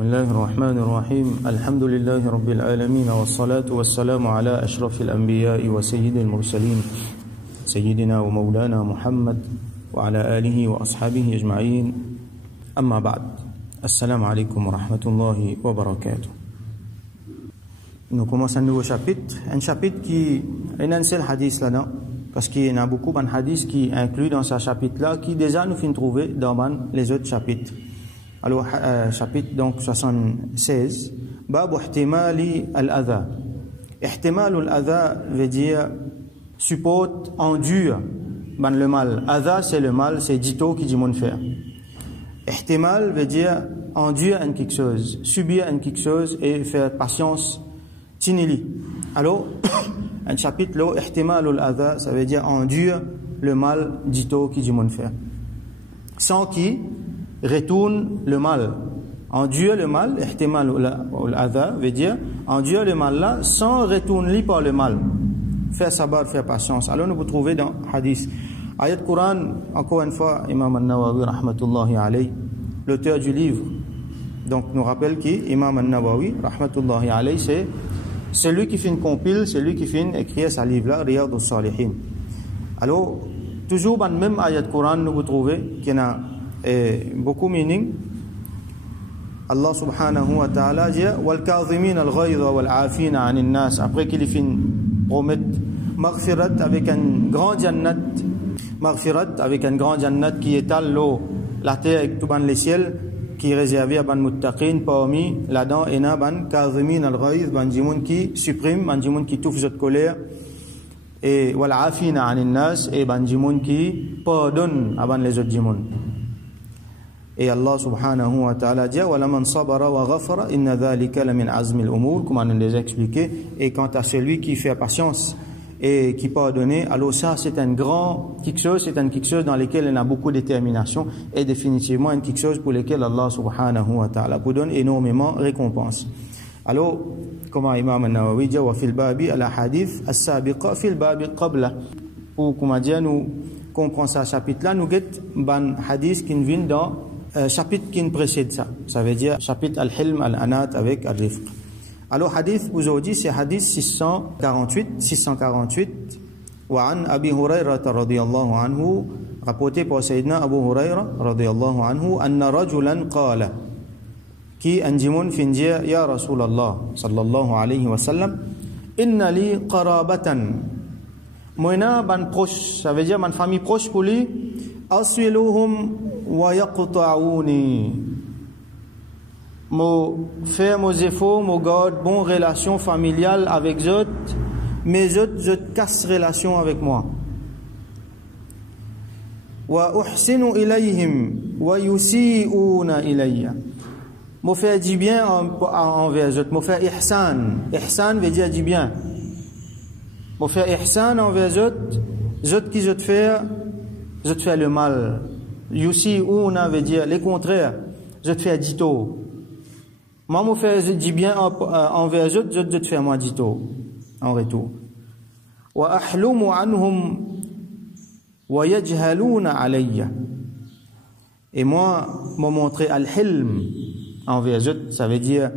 بسم الله الرحمن الرحيم الحمد لله رب العالمين والصلاة والسلام على أشرف الأنبياء وسيد المرسلين سيدنا ومولانا محمد وعلى آله وأصحابه أجمعين أما بعد السلام عليكم ورحمة الله وبركاته. Nous commençons un nouveau chapitre qui est un seul hadith là-dedans, parce qu'il y en a beaucoup de hadiths qui incluent dans ce chapitre-là, qui déjà nous finissent trouver dans les autres chapitres. Alors, chapitre donc 76, Bab ihtimali al-adha. Ihtimal al-adha veut dire supporte, endure le mal. Adha c'est le mal, c'est dito qui dit mon faire. Ihtimal veut dire endure en quelque chose, subir en quelque chose et faire patience. Tinili. Alors, un chapitre là, ihtimalul adha, ça veut dire endure le mal, dito qui dit mon faire. Sans qui retourne le mal. Endure le mal, ihtimalul adha veut dire endure le mal là, sans retourner par le mal. Faire sabar, faire patience. Alors, nous vous trouvez dans hadith. Ayat Quran, encore une fois, Imam al-Nawawi, rahmatullahi alayhi, l'auteur du livre, donc nous rappelle qu'Imam al-Nawawi, rahmatullahi alayhi, c'est celui qui fait une compile, celui qui fait écrire sa livre-là, Riyad al-Salihin. Alors, toujours dans le même ayat Quran, nous vous trouvez qu'il y a beaucoup de meaning. Allah subhanahu wa ta'ala dit وَالْكَاظِمِينَ الْغَيْظَ وَالْعَافِينَ عَنِ النَّاسِ. Après qu'il fait promettre maghfirat avec un grand jannat, maghfirat avec un grand jannat qui étale l'eau, la terre avec tout les ciels, qui est réservé à ban muttaqin, parmi là-dedans et na ban kazimin al-ghayz, ban jimoun qui supprime, ban jimoun qui touche votre colère, et wal afina anin nas, et ban jimoun qui pardonne à ban les autres jimoun. Et Allah subhanahu wa ta'ala dit wa laman sabara wa ghafara inna dhalika la min azmi al-umur, comme on les a expliqué. Et quant à celui qui fait patience et qui pardonne, alors ça c'est un grand quelque chose, c'est un quelque chose dans lequel il y a beaucoup de détermination et définitivement un quelque chose pour lequel Allah subhanahu wa ta'ala vous donne énormément de récompense. Alors, comme Imam al-Nawawi dit wa fil babi al hadith as-sabiqa fil babi qabla, pour comment dire nous comprendre ce chapitre là, nous guette ban hadith qui vient dans chapitre qui précède ça. Ça veut dire chapitre al-hilm al-anat avec al-rifq. Alors, hadith aujourd'hui, c'est hadith 648. وعن أبي هريرة رضي الله عنه, rapporté par Sayyidina Abu Huraira رضي الله عنه, أن رجلا قال, qui anjimun fin dire, Ya Rasulallah sallallahu alayhi wa sallam, inna li qarabatan, moina ban proche, ça veut dire ban famille proche pour lui, aswiluhum wa yaqta'uni, mo faire mes efforts, mo garde bonne relation familiale avec eux, mais eux cassent relation avec moi. Wa uhsinu ilayhim wa yusi'una ilayya. Mo faire du bien envers eux, mo faire ihsan. Ihsan veut dire du bien. Mo faire ihsan envers eux qui je te fais le mal. Yusi'una veut dire le contraire, je te fais dito. Moi, je fais du bien envers eux, je te fais moi dito en retour. Wa ahlumu anhum wa yajhaluna alayya. Et moi, me montrer al-hilm envers eux, ça veut dire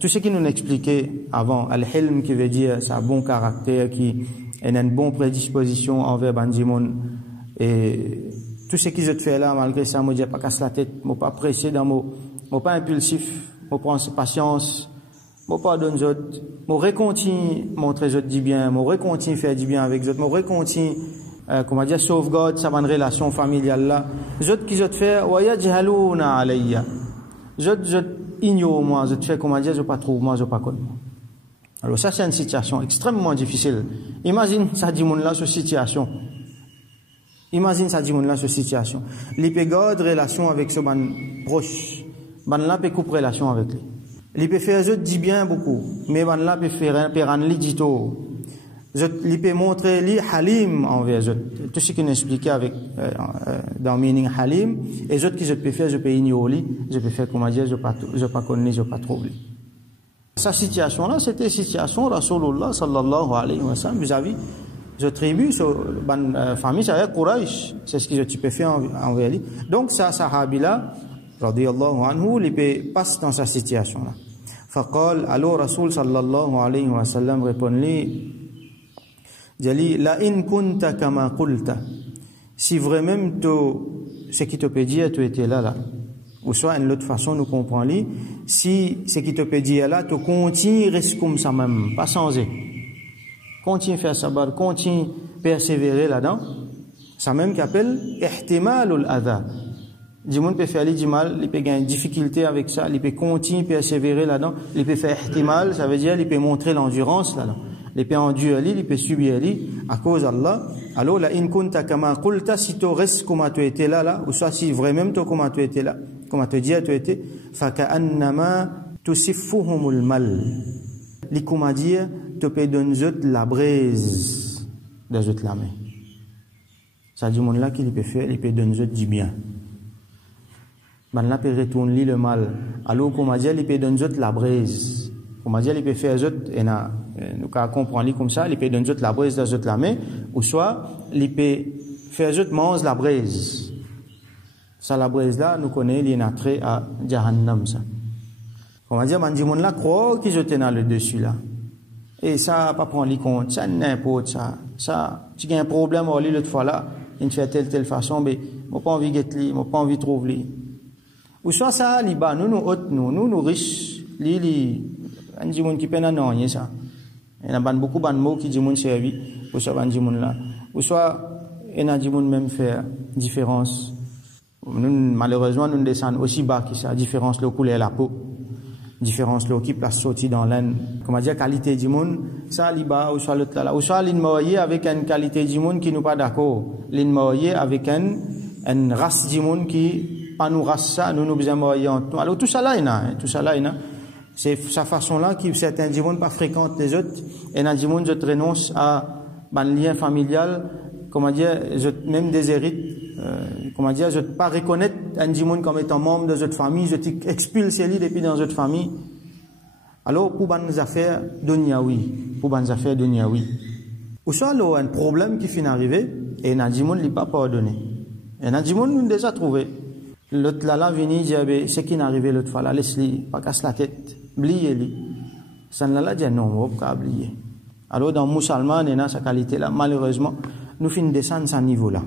tout ce qui nous expliquait avant. Al-hilm qui veut dire c'est un bon caractère, qui a une bonne prédisposition envers Banjimon. Et tout ce qui je te fais là, malgré ça, je ne dis pas casse la tête, je ne suis pas pressé, je ne suis pas impulsif. Je prends patience, je pardonne les autres, je recontinue montrer les autres du bien, je recontinue faire du bien avec les autres, je recontinue, comment dire, sauvegarde sa bonne relation familiale là. Les autres qui je te fais, wa yajhaluna alayya. Je ignore moi, je te fais, comment dire, je pas trouve moi, je pas connais moi. Alors ça c'est une situation extrêmement difficile. Imagine ça dit mon là cette situation. Imagine ça dit mon là cette situation. Les peut garder relation avec ce ban proche. Ban là peut couper relation avec lui. Il peut faire eux dit bien beaucoup, mais ban là peut faire rendre lui dito. Il peut montrer lui halim envers eux. Tout ce qu'on expliqué avec dans meaning halim, et autres qui je peux faire, je peux ignorer, je peux faire comment dire, je pas connaître, je pas trouver. Sa situation là, c'était situation Rasulullah sallallahu alayhi wa sallam vis-à-vis de tribu, ban famille, c'est Quraysh, c'est ce que tu peux faire envers lui. Donc ça sahabi là radiyallahu anhu, il passe dans sa situation là. Faqal, alors Rasoul sallallahu alayhi wa sallam répond-lui, Jali, la in kunta kama qulta, si vraiment ce qui te peut dire, tu étais là, ou soit une autre façon, nous comprenons, si ce qui te peut dire là, tu continues, reste comme ça même, pas changer. Continue faire sabar, continue persévérer là-dedans. Ça même qu'appelle ihtimalul adha. Du monde peut faire du mal, il peut gagner une difficulté avec ça, il peut continuer persévérer là-dedans, il peut faire ihtimal, ça veut dire il peut montrer l'endurance là-dedans. Il peut endurer, il peut subir à cause d'Allah. Alors la in kunta kama qulta, si tu restes comme tu étais là, ou soit si vraiment tu comme tu étais là, comme tu dis tu étais, fa ka'annama tusiffuhumul mal. Li comment dire, tu peux donner la braise de la main. Ça dit monde là qu'il peut faire, il peut donner du bien. Man là peut retourner le mal. Alors comment dire, il peut donner la braise. Comment dire, il peut faire et nous comprendre comme ça, il peut donner la braise de la main, ou soit il peut faire mange la braise. Ça la braise là, nous connaissons, il y a trait à Jahannam ça. Comment dire, man dit monde là croit qu'il jetait dans le dessus là. Et ça pas prendre les compte, ça n'importe ça. Ça tu as un problème au lit l'autre fois là, il fait telle façon, mais moi pas envie get li, moi pas envie trouver li. Ou soit ça li bas nous riches, li un dit monde qui peine non ça. Il y a beaucoup de mots qui dit monde servi pour ça ban dit monde là. Ou soit il y a dit monde même faire différence. Nous malheureusement nous descendons aussi bas que ça, différence le couleur la peau. Différence là qui place sorti dans l'aine, comment dire qualité du monde, ça li bas ou soit l'autre là. Ou soit l'in marié avec une qualité du monde qui nous pas d'accord. L'in marié avec une race du monde qui pas nous race ça, nous besoin marier entre nous. Alors tout ça là il y a. C'est sa façon là qui certains du monde pas fréquentent les autres et dans du monde je renonce à un lien familial, comment dire, je même déshérite, comment dire, je pas reconnaître un du monde comme étant membre de notre famille, je t'expulse lui depuis dans notre famille. Alors pour ban affaires dunyawi, ou soit là un problème qui finit arriver et dans du monde il pas pardonné. Et dans du monde nous déjà trouvé. L'autre là venu dire c'est qui n'est arrivé l'autre fois là, laisse-lui pas casse la tête. Oubliez-le. Ça ne l'a dit non, on va pas oublier. Alors dans musulman et dans sa qualité là, malheureusement, nous finissons descendre à ce niveau là.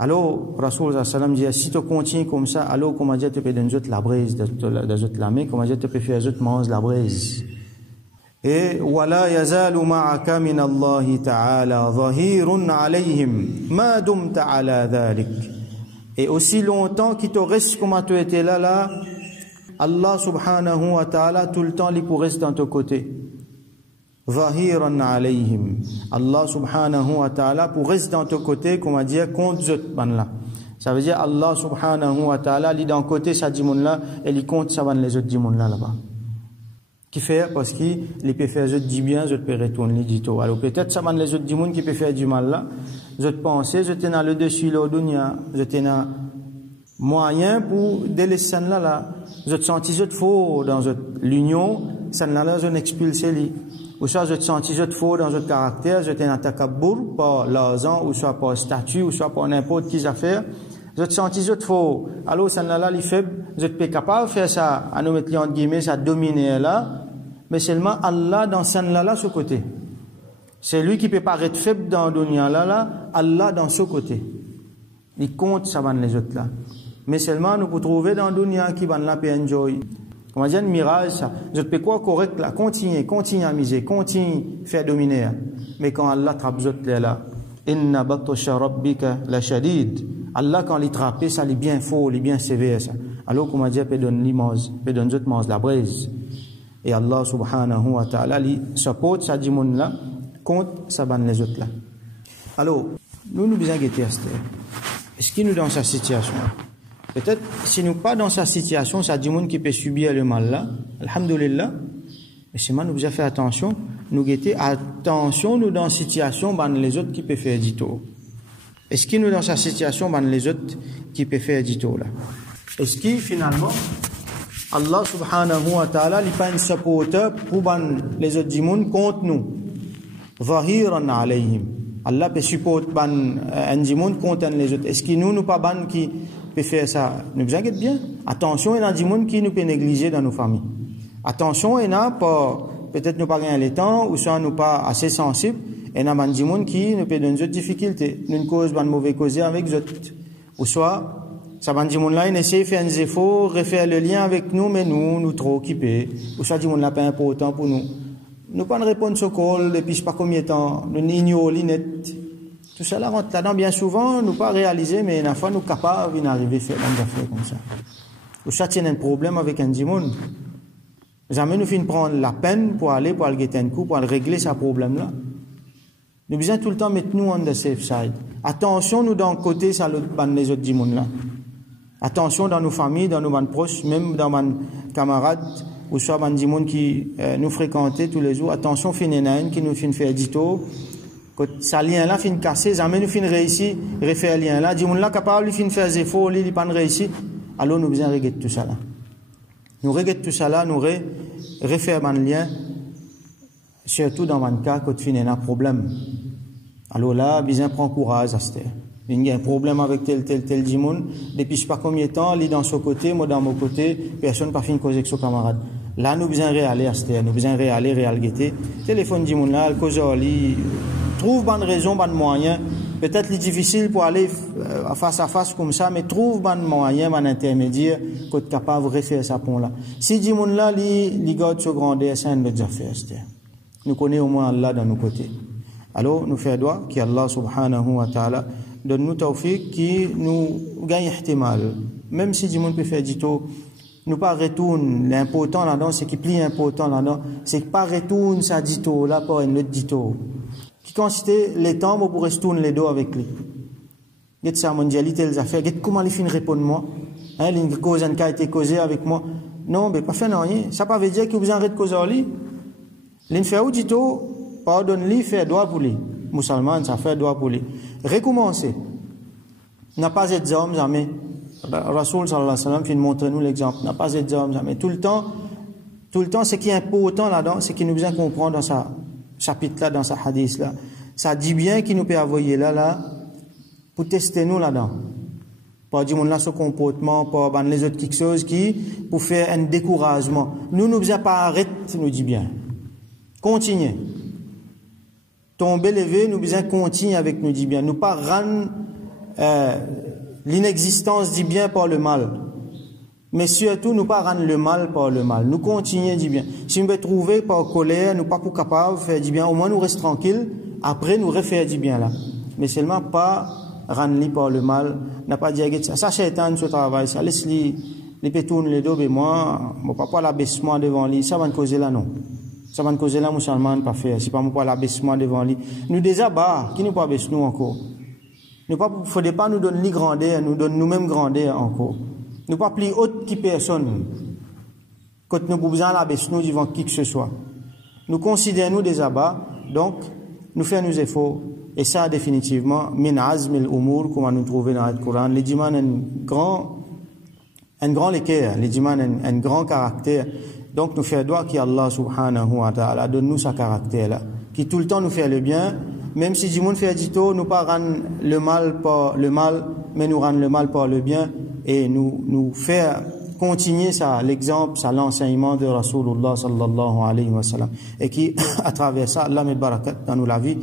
Alors Rasoul sallam dit si tu continues comme ça, alors comment dire tu peux donner la braise de la main, comment dire tu peux faire manger la braise. Et wala yazalu ma'aka min Allah ta'ala zahirun alayhim ma dumta ala dhalik. Et aussi longtemps qu'il te reste comme tu étais là, Allah subhanahu wa ta'ala tout le temps il pourrait rester dans ton côté. Zahiran alayhim. Allah subhanahu wa ta'ala pour rester dans ton côté, comment dire, contre ce ban-là. Ça veut dire Allah subhanahu wa ta'ala il est dans côté ça dit monde là et il compte ça les autres dit monde là-bas. Qui fait parce qu'il peut faire du bien, je peux retourner dit tout. Alors peut-être ça les autres dit monde qui peut faire du mal là. Je pensais, je tenais le dessus là au dunya, je tenais moyen pour délaisser là. Je te sentis je te faux dans l'union, ça là je n'expulser lui. Ou soit je te sentis je te faux dans votre caractère, je tenais takabbur par l'argent ou soit par statut ou soit par n'importe qui affaire. Je te sentis je te faux. Alors ça là les faibles, je te peux capable de faire ça, à nous mettre entre guillemets ça dominer là, mais seulement Allah dans ça là ce côté. C'est lui qui peut paraître faible dans le dunya là, Allah dans ce côté. Il compte ça van les autres là. Mais seulement nous pouvons trouver dans le dunya qui van la peut enjoy. Comment dire un mirage ça. Je peux quoi correct là, continue à miser, continue faire dominer. Mais quand Allah trappe autres là, inna batsha rabbika la shadid. Allah quand il trappe ça, il est bien fort, il est bien sévère ça. Alors comment dire peut donner l'image, peut donner autres mange la braise. Et Allah subhanahu wa ta'ala il supporte ça du monde là contre ça ban les autres là. Alors, nous besoin guetter est-ce qu'il nous dans sa situation? Peut-être si nous pas dans sa situation, ça dit monde qui peut subir le mal là. Alhamdulillah. Mais c'est moi nous besoin faire attention, nous guetter attention nous dans situation ban les autres qui peut faire du tout. Est-ce qu'il nous dans sa situation ban les autres qui peut faire du tout là? Est-ce qu'il finalement Allah subhanahu wa ta'ala il pas un supporter pour ban les autres du monde contre nous? Zahiran alayhim. Allah peut supporter ban un du monde contre les autres. Est-ce qu'il nous pas ban qui peut faire ça? Nous besoin bien. Attention, il y a des gens qui nous peut négliger dans nos familles. Attention, il y a pas, peut-être nous pas gagner le temps, ou soit nous pas assez sensibles, et il y a des gens qui nous peut donner des difficultés. Nous cause de mauvais causer avec eux. Ou soit, ça va dire là, ils essaient de faire des efforts, refaire le lien avec nous, mais nous trop occupés. Ou soit, dire là, pas important pour nous. Nous pas de réponse au call depuis je sais pas combien de temps, nous ignorons net. Tout ça là rentre là-dedans bien souvent, nous pas réaliser, mais une fois nous capables d'arriver à faire des affaires comme ça. Ou ça tient un problème avec un dimon. Jamais nous finissons prendre la peine pour aller guetter un coup, pour régler ce problème là. Nous besoin tout le temps mettre nous on the safe side. Attention nous dans le côté ça les autres dimon là. Attention dans nos familles, dans nos bandes proches, même dans nos camarades, ou soit dans des gens qui nous fréquentent tous les jours. Attention, fin qui nous fin faire dito. Quand ça lien là fin casser, jamais nous fin réussir, refaire lien là. Des gens là capable de fin faire des efforts, ils pas réussir. Alors nous besoin régler tout ça là. Nous régler tout ça là, nous refaire un lien, surtout dans un cas quand fin un problème. Alors là, besoin prendre courage à ce terre. Il y a un problème avec tel dimon, depuis je sais pas combien de temps, lui dans son côté, moi dans mon côté, personne pas fin causer avec son camarade. Là, nous besoin réaller à cette, nous besoin réaller, guetter. Téléphone dimon là, le cause lui, trouve bonne raison, bonne moyen. Peut-être c'est difficile pour aller face à face comme ça, mais trouve bonne moyen, bon intermédiaire, qu'on est capable de refaire ça pont là. Si dimon là, lui garde ce grandeur, c'est une belle affaire, cette. Nous connaissons au moins Allah dans nos côtés. Alors, nous faisons droit qu'Allah subhanahu wa ta'ala donne-nous tawfiq qui nous gagne ihtimal. Même si du monde peut faire dito, nous pas retourne l'important là-dedans, c'est qui plie important là-dedans, c'est que pas retourne ça dito là pour une autre dito. Qui consiste les temps pour retourner les dos avec lui. Get sa mondialité les affaires, get comment les fins répondre moi. Hein, les causes qui a été causée avec moi. Non, mais pas fait rien. Ça pas veut dire que vous en êtes causé lui. Les fait ou dito pardonne-lui, fait droit pour lui. Musulman, ça fait droit pour lui. Recommencer. N'a pas été homme jamais. Rasoul sallallahu alayhi wa sallam fait montrer nous l'exemple. N'a pas été homme jamais. Tout le temps, ce qui est important là-dedans, c'est qu'il nous besoin comprendre dans sa chapitre là, dans sa hadith là. Ça dit bien qu'il nous peut envoyer là, pour tester nous là-dedans. Pas dire là ce comportement, pas les autres quelque chose qui, pour faire un découragement. Nous besoin pas arrêter, nous dit bien. Continuez. Tomber lever, nous besoin continuer avec nous dit bien. Nous pas rendre l'inexistence dit bien par le mal. Mais surtout, nous pas rendre le mal par le mal. Nous continuer dit bien. Si nous veut trouver par colère, nous pas pour capable de faire dit bien, au moins nous reste tranquille. Après, nous refaire dit bien là. Mais seulement pas rendre par le mal. N'a pas dit ça. Ça, shaitan, ce travail, ça laisse-lui, les pétourne les dos, mais moi, mon papa l'abaissement devant lui, ça va me causer là, non. Ça va nous causer là, musulman, pas faire. Si pas moi, pas l'abaissement devant lui. Nous déjà bas, qui nous pas abaisse nous encore. Nous pas, faudrait pas nous donner ni grandeur, nous donne nous-mêmes grandeur encore. Nous pas plus haute qui personne. Quand nous besoin l'abaisse nous devant qui que ce soit. Nous considérons nous déjà bas, donc, nous faisons nos efforts. Et ça, définitivement, min azmil umur, comme nous trouvons dans le Coran, les dimans un grand équerre, les dimans un grand caractère. Donc, nous faisons droit qu'Allah subhanahu wa ta'ala donne-nous sa caractère là. Qui tout le temps nous fait le bien, même si du monde fait dito, nous pas rendre le mal par le mal, mais nous rendre le mal par le bien, et nous faire continuer ça, l'exemple, ça, l'enseignement de Rasulullah sallallahu alayhi wa sallam. Et qui, à travers ça, Allah met barakat dans nous la vie,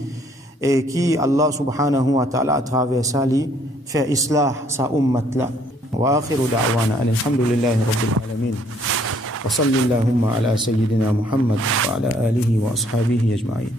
et qui, Allah subhanahu wa ta'ala, à travers ça, lui, fait islah sa ummat là. Wa akhiru da'wana, alhamdulillahi rabbil alamin. وصل اللهم على سيدنا محمد وعلى آله وأصحابه أجمعين